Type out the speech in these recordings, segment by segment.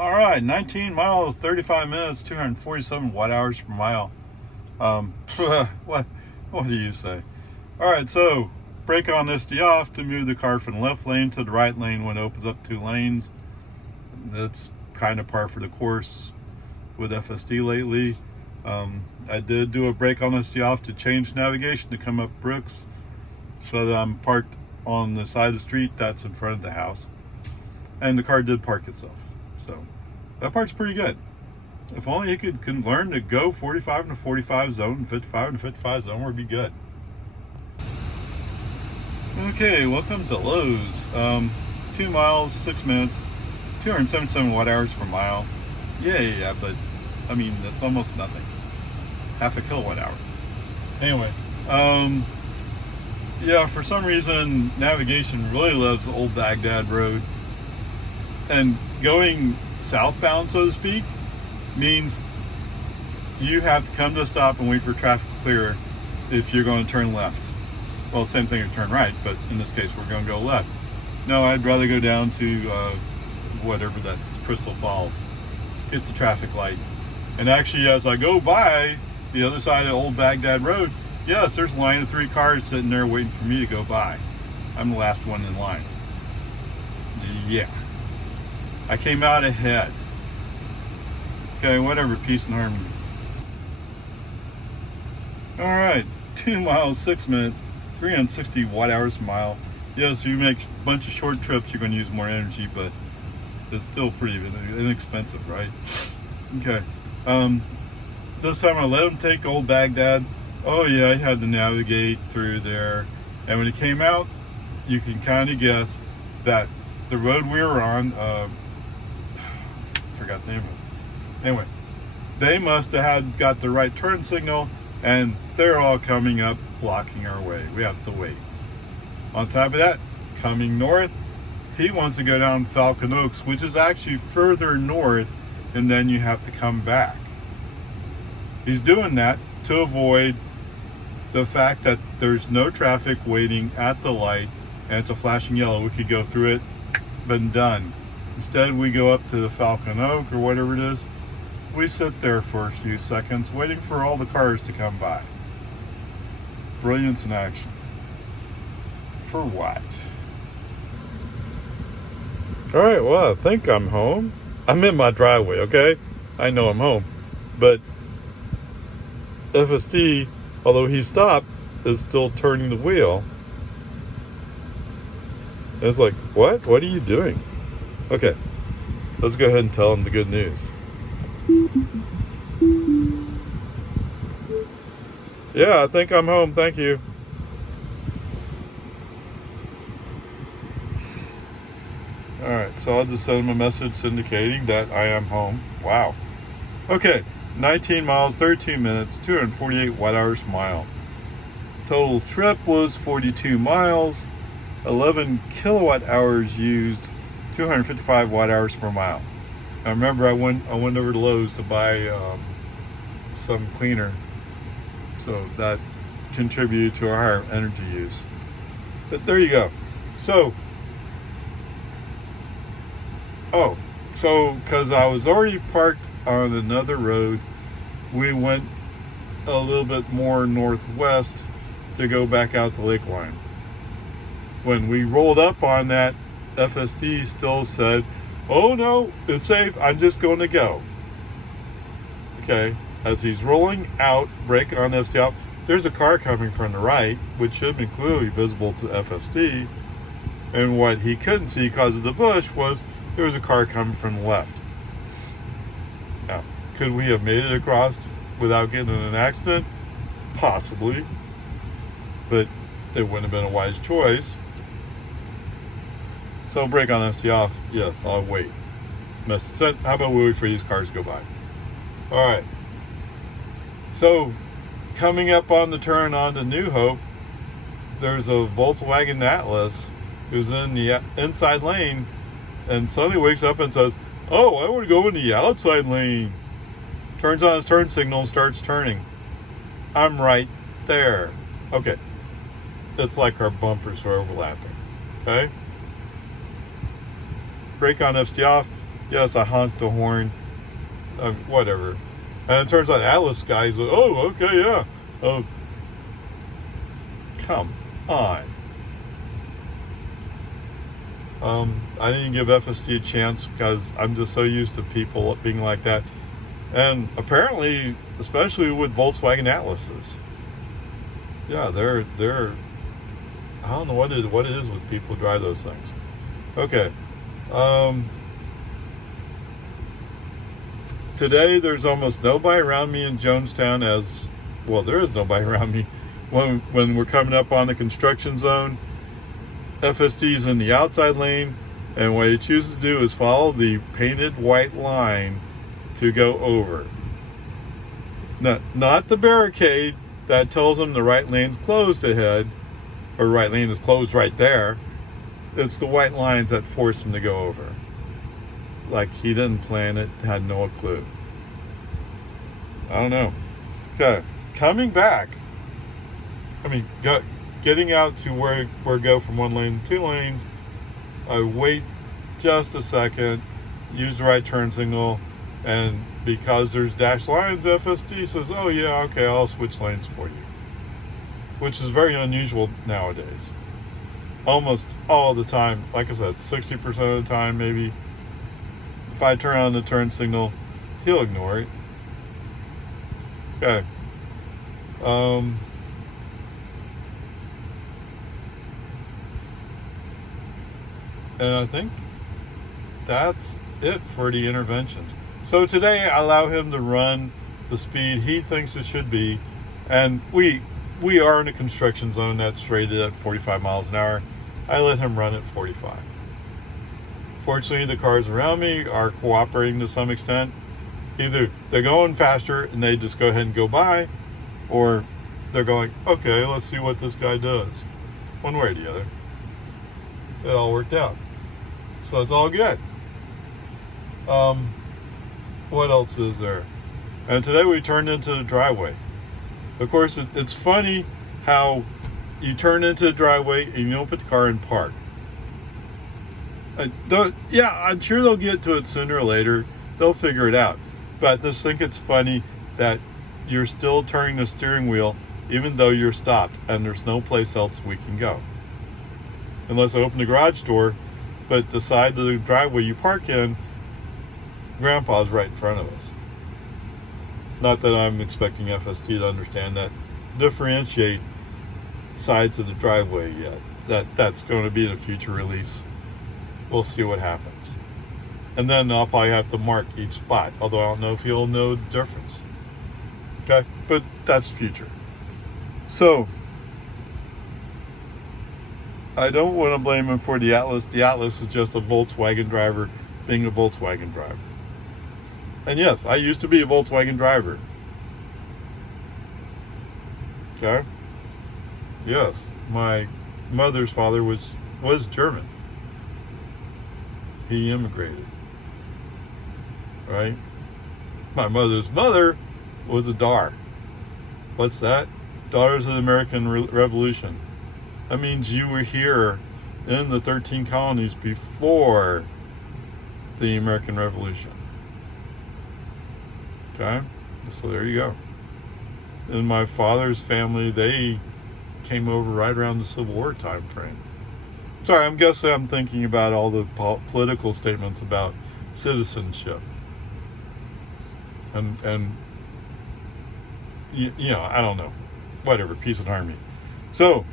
All right, 19 miles, 35 minutes, 247 watt hours per mile. What do you say? All right, so brake on FSD off to move the car from the left lane to the right lane when it opens up 2 lanes. That's kind of par for the course with FSD lately. I did do a brake on FSD off to change navigation to come up Brooks, so that I'm parked on the side of the street that's in front of the house, and the car did park itself. So that part's pretty good. If only you could learn to go 45 in the 45 zone and 55 in the 55 zone, would be good. Okay, welcome to Lowe's. 2 miles, 6 minutes, 277 watt hours per mile. Yeah, but I mean, that's almost nothing. Half a kilowatt hour. Anyway, yeah, for some reason, navigation really loves Old Baghdad Road. And going southbound, so to speak, means you have to come to a stop and wait for traffic to clear if you're going to turn left. Well, same thing as turn right, but in this case, we're going to go left. No, I'd rather go down to whatever that's, Crystal Falls, hit the traffic light. And actually, as I go by the other side of Old Baghdad Road, yes, there's a line of 3 cars sitting there waiting for me to go by. I'm the last one in line. Yeah. I came out ahead. Okay, whatever, peace and harmony. All right, 2 miles, 6 minutes, 360 watt hours per mile. Yes, you make a bunch of short trips, you're going to use more energy, but it's still pretty inexpensive, right? Okay. This time I let him take Old Baghdad. Oh yeah, I had to navigate through there. And when he came out, you can kind of guess that the road we were on, forgot the name of it. Anyway, they must have got the right turn signal, and they're all coming up, blocking our way. We have to wait. On top of that, coming north, he wants to go down Falcon Oaks, which is actually further north, and then you have to come back. He's doing that to avoid the fact that there's no traffic waiting at the light, and it's a flashing yellow. We could go through it, been done. Instead, we go up to the Falcon Oak or whatever it is. We sit there for a few seconds waiting for all the cars to come by. Brilliance in action. For what? All right, well, I think I'm home. I'm in my driveway, okay? I know I'm home. But FSD, although he stopped, is still turning the wheel. And it's like, what? What are you doing? Okay, let's go ahead and tell him the good news. Yeah, I think I'm home. Thank you. All right, so I'll just send him a message indicating that I am home. Wow. Okay, 19 miles, 32 minutes, 248 watt hours per mile. Total trip was 42 miles, 11 kilowatt hours used, 255 watt hours per mile. Now remember, I went over to Lowe's to buy some cleaner, so that contributed to our higher energy use. But there you go. So because I was already parked on another road, we went a little bit more northwest to go back out to Lakeline. When we rolled up on that, FSD still said, oh no, it's safe, I'm just going to go. Okay, as he's rolling out, brake on FSD out, there's a car coming from the right, which should have been clearly visible to FSD. And what he couldn't see because of the bush was there was a car coming from the left. Now, could we have made it across without getting in an accident? Possibly. But it wouldn't have been a wise choice. So brake on FSD off. Yes, I'll wait. Message sent. How about we wait for these cars to go by? All right. So coming up on the turn onto New Hope, there's a Volkswagen Atlas who's in the inside lane, and suddenly wakes up and says, oh, I want to go in the outside lane. Turns on his turn signal and starts turning. I'm right there. Okay. It's like our bumpers are overlapping. Okay? Brake on FSD off. Yes, I honked the horn. Whatever. And it turns out Atlas guy's like, oh, okay, yeah. Oh, come on. I didn't give FSD a chance because I'm just so used to people being like that. And apparently, especially with Volkswagen Atlases. Yeah, they're I don't know what it is with people who drive those things. Okay. Today there's almost nobody around me in Jonestown as well, there is nobody around me when we're coming up on the construction zone. FSD is in the outside lane, and what he chooses to do is follow the painted white line to go over. Not the barricade that tells him the right lane's closed ahead, or right lane is closed right there. It's the white lines that force him to go over. Like he didn't plan it, had no clue. I don't know. Okay, coming back. Getting out to where go from one lane to 2 lanes. I wait just a second, use the right turn signal, and because there's dashed lines, FSD says, oh yeah, okay, I'll switch lanes for you. Which is very unusual nowadays. Almost all the time, like I said, 60% of the time maybe, if I turn on the turn signal, he'll ignore it. Okay. And I think that's it for the interventions. So today I allow him to run the speed he thinks it should be. And we are in a construction zone that's rated at 45 miles an hour. I let him run at 45. Fortunately, the cars around me are cooperating to some extent. Either they're going faster and they just go ahead and go by, or they're going, okay, let's see what this guy does. One way or the other. It all worked out. So it's all good. What else is there? And today we turned into the driveway. Of course, it's funny how you turn into the driveway and you don't put the car in park. I'm sure they'll get to it sooner or later. They'll figure it out. But I just think it's funny that you're still turning the steering wheel even though you're stopped and there's no place else we can go. Unless I open the garage door, but the side of the driveway you park in, Grandpa's right in front of us. Not that I'm expecting FSD to understand that, differentiate sides of the driveway yet. That's going to be the future release. We'll see what happens. And then I'll probably have to mark each spot, although I don't know if he'll know the difference. Okay, but that's future. So, I don't want to blame him for the Atlas. The Atlas is just a Volkswagen driver being a Volkswagen driver. And yes, I used to be a Volkswagen driver. Okay? Yes, my mother's father was German. He immigrated. Right? My mother's mother was a DAR. What's that? Daughters of the American Revolution. That means you were here in the 13 colonies before the American Revolution. Okay? So there you go. And my father's family, they came over right around the Civil War time frame. Sorry, I'm guessing I'm thinking about all the political statements about citizenship. And you know, I don't know. Whatever, peace and harmony. So,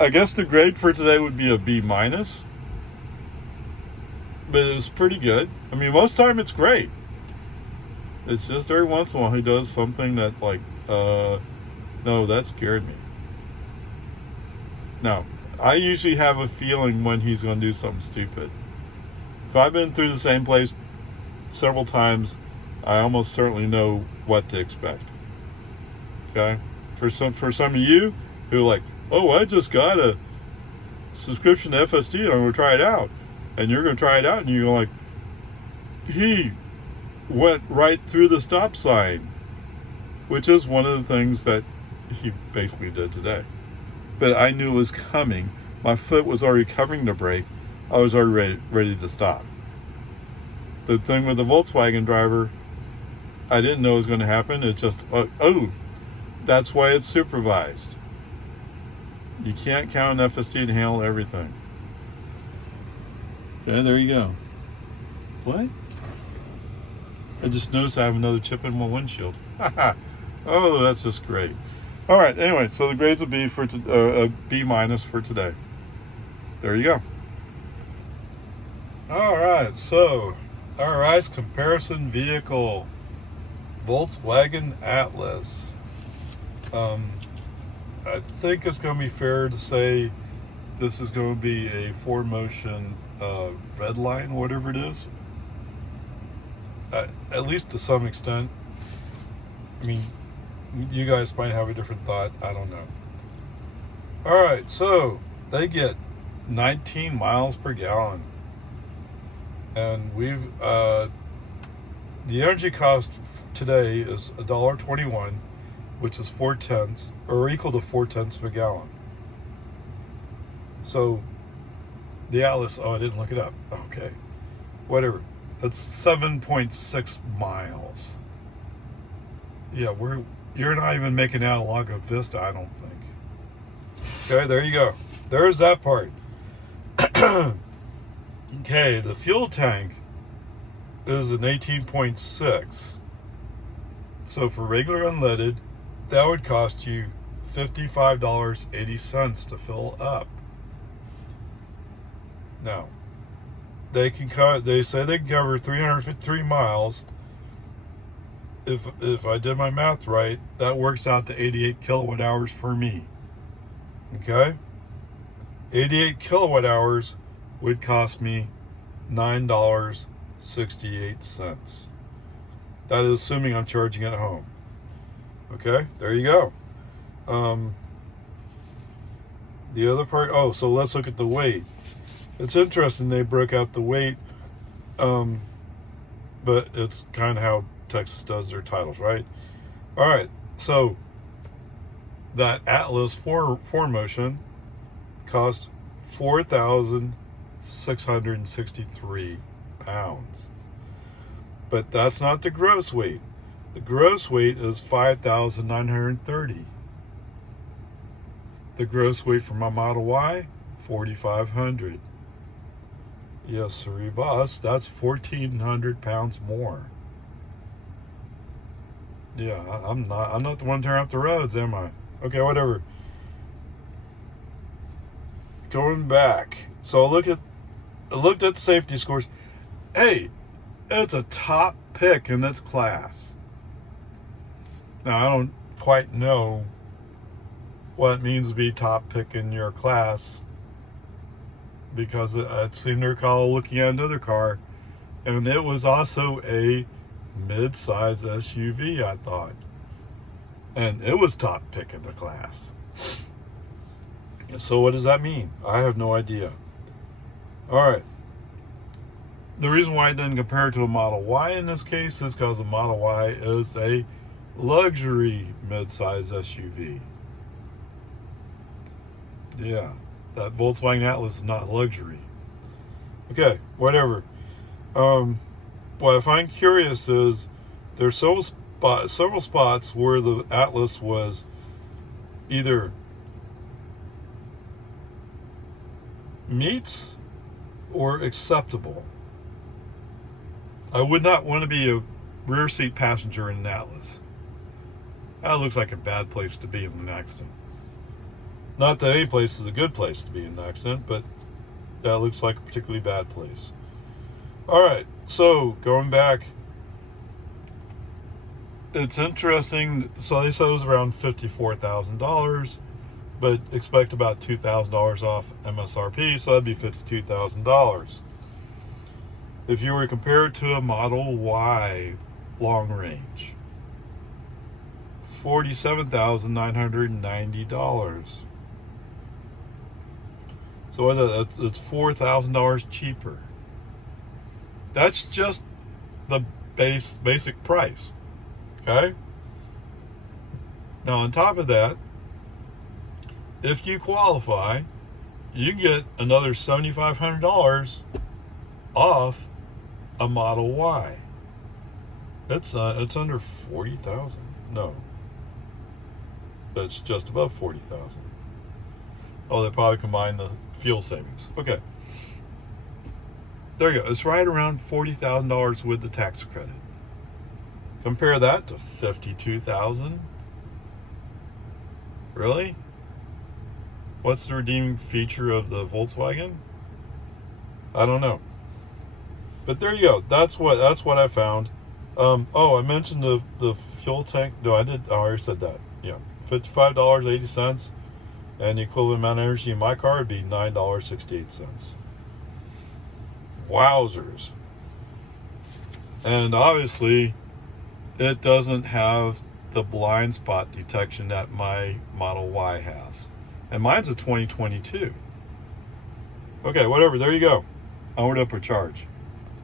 I guess the grade for today would be a B-. But it was pretty good. I mean, most time it's great. It's just every once in a while he does something that like, no, that scared me. Now, I usually have a feeling when he's going to do something stupid. If I've been through the same place several times, I almost certainly know what to expect. Okay? For some of you who are like, oh, I just got a subscription to FSD and I'm going to try it out. And you're going to try it out and you're like, he went right through the stop sign, which is one of the things that he basically did today. But I knew it was coming. My foot was already covering the brake. I was already ready to stop. The thing with the Volkswagen driver, I didn't know it was going to happen. It's just, oh, that's why it's supervised. You can't count on FSD to handle everything. Okay, there you go. What? I just noticed I have another chip in my windshield. Oh, that's just great. All right, anyway, so the grades will be for a B- for today. There you go. All right, so our ICE comparison vehicle, Volkswagen Atlas. I think it's going to be fair to say this is going to be a 4Motion red line, whatever it is. At least to some extent. I mean, you guys might have a different thought. I don't know. All right, so they get 19 miles per gallon. And we've, the energy cost today is $1.21, which is 4/10, or equal to 4/10 of a gallon. So the Atlas, I didn't look it up. Okay, whatever. That's 7.6 miles. Yeah, you're not even making analog of Vista, I don't think. Okay, there you go. There's that part. Okay, the fuel tank is an 18.6. So for regular unleaded, that would cost you $55.80 to fill up. Now, they say they can cover 353 miles. If I did my math right, that works out to 88 kilowatt hours for me. Okay? 88 kilowatt hours would cost me $9.68. That is assuming I'm charging at home. Okay, there you go. The other part, so let's look at the weight. It's interesting they broke out the weight, but it's kind of how Texas does their titles, right? All right, so that Atlas 4Motion cost 4,663 pounds. But that's not the gross weight. The gross weight is 5,930. The gross weight for my Model Y, 4,500. Yes, sir, boss. That's 1,400 pounds more. Yeah, I'm not the one tearing up the roads, am I? Okay, whatever. Going back, so I looked at safety scores. Hey, it's a top pick in its class. Now, I don't quite know what it means to be top pick in your class, because I seem to recall looking at another car, and it was also a mid-size SUV, I thought. And it was top pick in the class. So what does that mean? I have no idea. All right. The reason why I didn't compare it to a Model Y in this case is because the Model Y is a luxury mid-size SUV. Yeah, that Volkswagen Atlas is not luxury. Okay, whatever. What I find curious is there's several spots where the Atlas was either meets or acceptable. I would not want to be a rear seat passenger in an Atlas. That looks like a bad place to be in an accident. Not that any place is a good place to be in an accident, but that looks like a particularly bad place. All right, so going back, it's interesting. So they said it was around $54,000, but expect about $2,000 off MSRP, so that'd be $52,000. If you were to compare it to a Model Y long range, $47,990. So it's $4,000 cheaper. That's just the basic price. Okay? Now on top of that, if you qualify, you can get another $7,500 off a Model Y. It's under 40,000. No, that's just above 40,000. Oh, they probably combined the fuel savings. Okay, there you go. It's right around $40,000 with the tax credit. Compare that to 52,000. Really? What's the redeeming feature of the Volkswagen? I don't know. But there you go. That's what I found. Oh, I mentioned the fuel tank. No, I did. Oh, I already said that. Yeah, $55.80, and the equivalent amount of energy in my car would be $9.68. Wowzers! And obviously, it doesn't have the blind spot detection that my Model Y has, and mine's a 2022. Okay, whatever. There you go. Onward, upward charge.